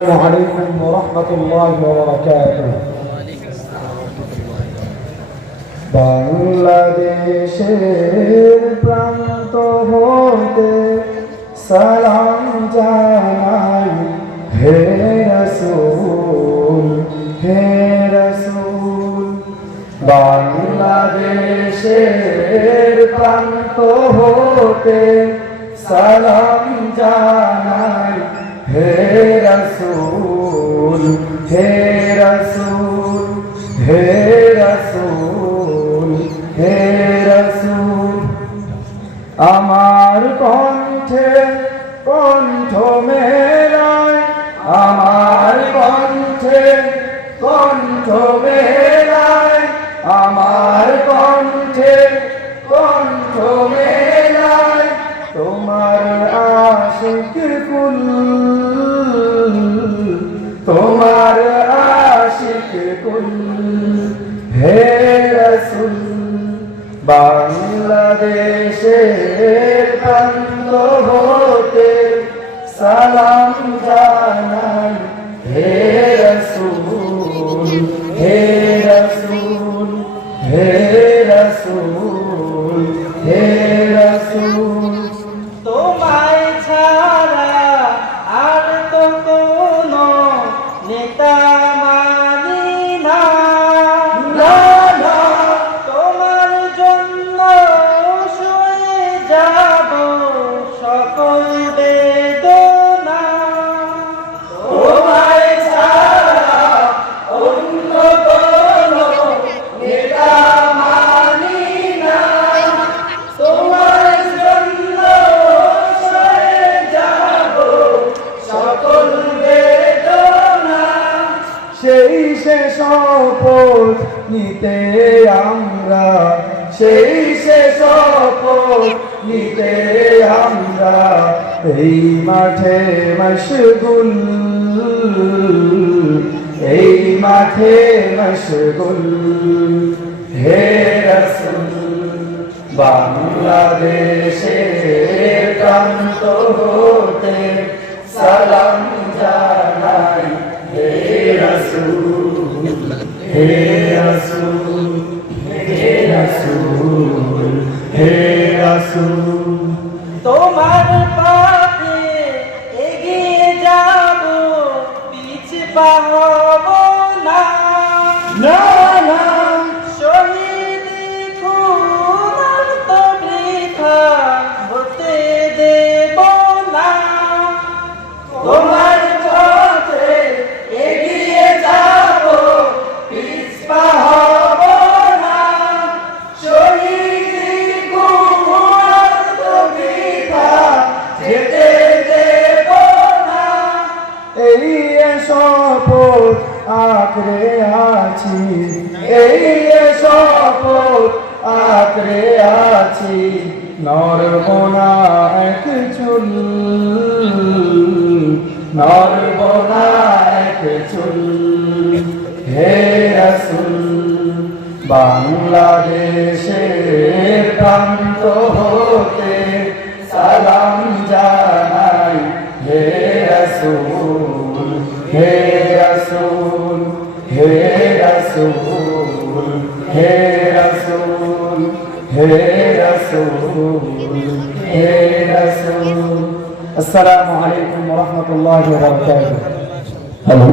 السلام عليكم ورحمة الله وبركاته বাংলাদেশের প্রান্ত হতে সালাম জানাই হে রাসূল হে রাসূল। বাংলাদেশের প্রান্ত হতে সালাম জানাই হে রাসূল হে রাসূল হে রাসূল হে রাসূল। আমার কণ্ঠে কণ্ঠ মেলায় আমার কণ্ঠে কণ্ঠ মেলায় আমার কণ্ঠে কণ্ঠ মেলায় তোমার আশিক কুল তোমার আশিক কুল হে রাসূল। বাংলাদেশের প্রান্ত হতে সালাম জানাই হে রাসূল হে রাসূল হে রাসূল হে রাসূল। তোমায় ছাড়া আর তো কোনো নেতা মানি না, তোমার জন্য সয়ে যাব সকল বেদনা। তোমায় ছাড়া অন্য কোনো নেতা মানি না, তোমার জন্য সয়ে যাব সকল বেদনা। সেই সে শপথ নিতে আমরা সেই সে শপথ নিতে আমরা এই মাঠে মশগুল এই মাঠে মশগুল হে রাসূল। বাংলাদেশের প্রান্ত হতে সালাম জানাই হে রাসূল হে রাসূল হে রাসূল হে রাসূল। তোমার পথে এগিয়ে যাব, পিছে পা হব না, না না শহীদ খুন তো বৃথা হতে দেব না। তোমার পথে এগিয়ে যাব, পিছপা হব না, শহীদ গুণ বৃথা যেতে দেব না। এই শপথ আঁকড়ে আছি এই শপথ আঁকড়ে আছি, নড়ব না এক চুল নড়ব না এক চুল হে রাসূল। বাংলাদেশের প্রান্ত হতে সালাম জানাই হে রাসূল হে রাসূল হে রাসূল হে রাসূল হে রাসূল হে রাসূল। আসসালামু আলাইকুম ওয়া রাহমাতুল্লাহি ওয়া বারাকাতুহু।